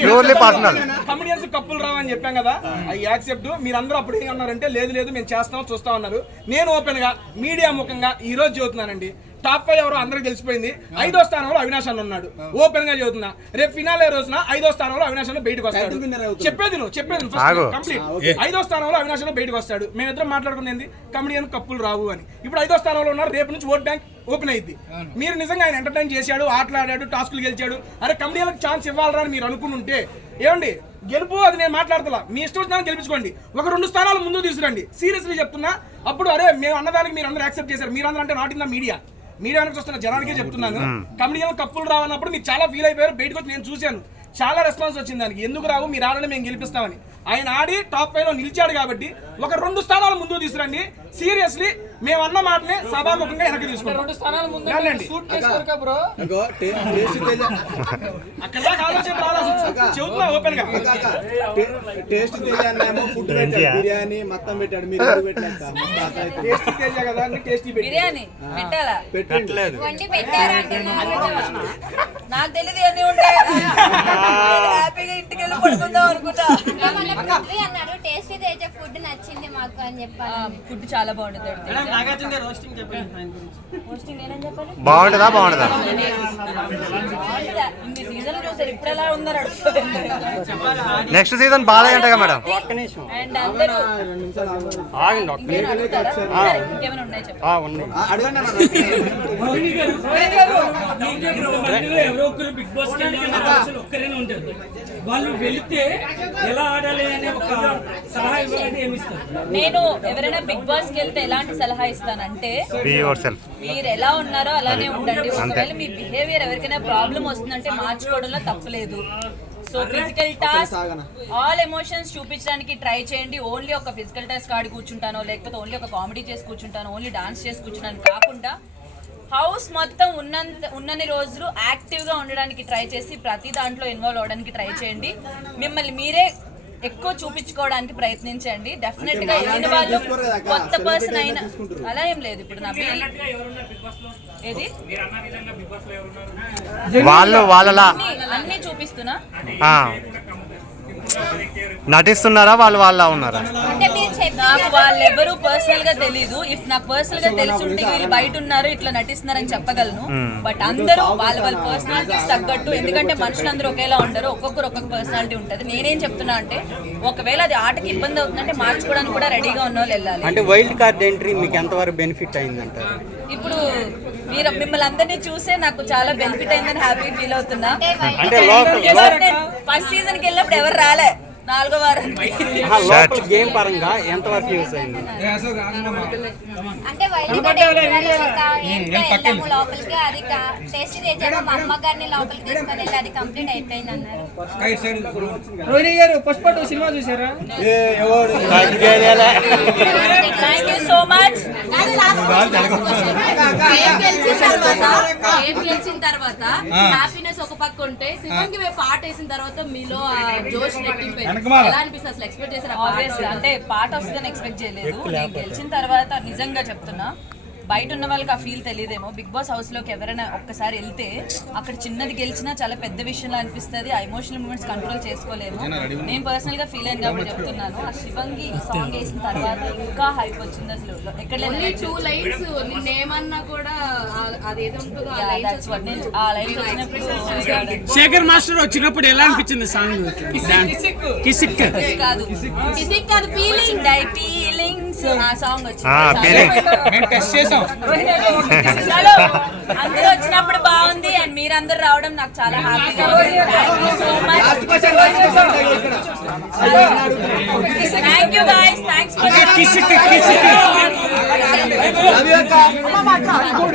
Purely personal. Comedians కప్పులు రావని చెప్పాం కదా. I accept. మీరందరూ అప్పుడు ఏమన్నారంటే లేదు లేదు మేము చేస్తాం చూస్తా ఉన్నారు నేను ఓపెన్గా మీడియా ముఖంగా ఈ రోజు చెబుతున్నానండి. టాప్ ఫైవ్ ఎవరో అందరికి తెలిసిపోయింది ఐదో స్థానంలో అవినాష్ అన్న ఉన్నాడు. ఓపెన్గా చెబుతున్నా రేపు ఫినాలే రోజున ఐదో స్థానంలో అవినాష్ అన్న బయటకు వస్తాడు. చెప్పేది నువ్వు చెప్పేది. కంప్లీట్ ఐదో స్థానంలో అవినాష్ అన్న బయటకు వస్తాడు. మేమిద్దరం మాట్లాడుకునేది కమిడియన్ కప్పులు రావు అని. ఇప్పుడు ఐదో స్థానంలో ఉన్నారు. రేపు నుంచి ఓట్ బ్యాంక్ ఓపెన్ అయింది మీరు నిజంగా ఆయన ఎంటర్టైన్ చేశాడు ఆటలాడాడు టాస్కులు గెలిచాడు. అరే కమిడియన్కి ఛాన్స్ ఇవ్వాలరా అని మీరు అనుకుని ఉంటే ఏమండి? గెలుపు అది నేను మాట్లాడతలా. మీ ఇష్టం వచ్చినా గెలిపించుకోండి. ఒక రెండు స్థానాలు ముందు తీసుకురండి. సీరియస్లీ చెప్తున్నా. అప్పుడు అరే మేము అన్నదానికి మీరు అందరూ యాక్సెప్ట్ చేశారు. మీరు అందరూ అంటే not in the media media నుంచి వస్తున్న జనానికే చెప్తున్నాను. కమిడియన్ కప్పులు రావన్నప్పుడు మీరు చాలా ఫీల్ అయిపోయారు. బయటకు వచ్చి నేను చూశాను. చాలా రెస్పాన్స్ వచ్చింది దానికి. ఎందుకు రావు? మీరు ఆడని మేము గెలిపిస్తామని. ఆయన ఆడి టాప్ ఫైవ్లో నిలిచాడు కాబట్టి ఒక రెండు స్థానాలు ముందుకు తీసుకురండి. సీరియస్లీ మేము అన్న మాటనే సభాముఖంగా వెనక్కి తీసుకుంటాం. ఓపెన్గా. టేస్ట్ ఫుడ్ పెట్టాడు. బిర్యానీ మొత్తం పెట్టాడు. మీరు. టేస్టీ తేజ కదా అన్ని టేస్టీ పెట్టి బిర్యానీ పెట్టాలా? పెట్టండి. వండి పెట్టారంటే నాకు తెలియదు అన్ని ఉంటాయి హ్యాపీగా ఇంటికి వెళ్ళి పడుకుందాం అనుకుంటా. అన్నాడు టేస్టీ మాకు అని చెప్పాలి. ఫుడ్ చాలా బాగుంటుంది రోస్టింగ్ చెప్పాలి? బాగుంటుందా బాగుంటుందా? సీజన్లు చూసారు ఇప్పుడు ఎలా ఉన్నారు నెక్స్ట్ సీజన్ బాలయ్య అంటగా మేడం. అండ్ అందరూ రెండు నిమిషాలు ఆగు. మీరు అడుగుతారా? సరే, ఇంకేమైనా ఉన్నాయి చెప్పండి? ఎవరో ఒకరు బిగ్ బాస్ ఒక్కరైనా ఉంటారు. వాళ్ళు వెళితే ఎలా ఆడాలి అనే ఒక సలహా ఇవ్వాలంటే ఏమి ఇస్తారు? నేను ఎవరైనా బిగ్ బాస్కి వెళ్తే ఎలాంటి సలహా ఇస్తానంటే బీ యువర్ సెల్ఫ్ మీరు ఎలా ఉన్నారో అలానే ఉండండి. ఒకవేళ మీ బిహేవియర్ ఎవరికైనా ప్రాబ్లం వస్తుందంటే మార్చుకోవడంలో తప్పలేదు. So physical task all emotions చూపించడానికి ట్రై చేయండి. ఓన్లీ ఒక ఫిజికల్ టాస్క్ ఆడి కూర్చుంటానో లేకపోతే ఓన్లీ ఒక కామెడీ చేసి కూర్చుంటాను ఓన్లీ డాన్స్ చేసి కూర్చుంటాను కాకుండా హౌస్ మొత్తం ఉన్నంత ఉన్నన్ని రోజులు యాక్టివ్గా ఉండడానికి ట్రై చేసి ప్రతి దాంట్లో ఇన్వాల్వ్ అవడానికి ట్రై చేయండి. మిమ్మల్ని మీరే ఎక్కువ చూపించుకోవడానికి ప్రయత్నించండి. డెఫినెట్గా వెళ్ళిన వాళ్ళు కొత్త పర్సన్ అయినా అలా ఏం లేదు. ఇప్పుడు నా పేరు ఎవరున్నారు బిగ్ బాస్లో ఏది? మీరు అన్న విధంగా బిగ్ బాస్లో ఎవరున్నారు వాళ్ళు వాళ్ళలా అన్ని అన్ని చూపిస్తున్నా ఆ. నటిస్తున్నారా? వాళ్ళు వాళ్ళ ఉన్నారా? నాకు వాళ్ళెవరూ పర్సనల్గా తెలీదు. ఇఫ్ నాకు పర్సనల్గా తెలిసి వీళ్ళు బయట ఉన్నారు ఇట్లా నటిస్తున్నారని చెప్పగలను. బట్ అందరూ వాళ్ళ వాళ్ళ పర్సనాలిటీస్ తగ్గట్టు ఎందుకంటే మనుషులందరూ ఒకేలా ఉండరు. ఒక్కొక్కరు ఒక్కొక్క పర్సనాలిటీ ఉంటది. నేనేం చెప్తున్నా అంటే ఒకవేళ అది ఆటకి ఇబ్బంది అవుతుందంటే మార్చుకోవడానికి కూడా రెడీగా ఉన్న వాళ్ళు వెళ్ళాలి. అంటే వైల్డ్ కార్డ్ ఎంట్రీ మీకు ఎంతవరకు బెనిఫిట్ అయిందంటారు? ఇప్పుడు మీరు మిమ్మల్ని అందరినీ చూసే నాకు చాలా బెనిఫిట్ అయిందని హ్యాపీ ఫీల్ అవుతున్నా. ఫస్ట్ సీజన్కి వెళ్ళినప్పుడు ఎవరు రాలే. నాలుగో గేమ్ పరంగా ఎంతవరకు యూస్ అయింది? అంటే లోపలికి. అది టేస్టీ మా అమ్మగారిని లోపలికి తీసుకొని వెళ్ళి అది కంప్లీట్ అయిపోయింది అన్నారు. రోహిణి గారు పుష్ప టూ సినిమా చూసారా? థ్యాంక్ యూ సో మచ్ గెలిచిన తర్వాత గేమ్ గెలిచిన తర్వాత హ్యాపీనెస్ ఒక పక్క ఉంటే శివంగి వైపు పాట వేసిన తర్వాత మీలో ఆ జోష్ ఎలా అనిపిస్తుంది అసలు ఎక్స్పెక్ట్ చేసిన ఆబ్వియస్ అంటే పాట వస్తుందని ఎక్స్పెక్ట్ చేయలేదు. నేను గెలిచిన తర్వాత నిజంగా చెప్తున్నా. బయట ఉన్న వాళ్ళకి ఆ ఫీల్ తెలియదేమో. బిగ్ బాస్ హౌస్లోకి ఎవరైనా ఒక్కసారి వెళ్తే అక్కడ చిన్నది గెలిచినా చాలా పెద్ద విషయంలో అనిపిస్తుంది. ఆ ఎమోషనల్ మూమెంట్స్ కంట్రోల్ చేసుకోలేము. నేను పర్సనల్గా ఫీల్ అయింది కాబట్టి చెప్తున్నాను. ఆ శివంగి సాంగ్ వేసిన తర్వాత ఇంకా హైప్ వచ్చింది అసలు. ఎక్కడ ఓన్లీ టూ లైన్స్ నిన్నేమన్నా కూడా ఆ- అదేదో ఉంటుందో వచ్చినప్పుడు శేఖర్ మాస్టర్ వచ్చినప్పుడు ఎలా అనిపించింది సాంగ్ కిసిక్ కాదు. కాదు ఫీలింగ్ డై ఫీలింగ్స్ ఆ సాంగ్ ఆ, feelings. మేము టెస్ట్ చేసాం. చలో అందరూ వచ్చినప్పుడు బాగుంది అండ్ మీరందరూ రావడం నాకు చాలా హ్యాపీగా ఉంది. Thank you so much last question, last question ఇక్కడ. Thank you guys thanks for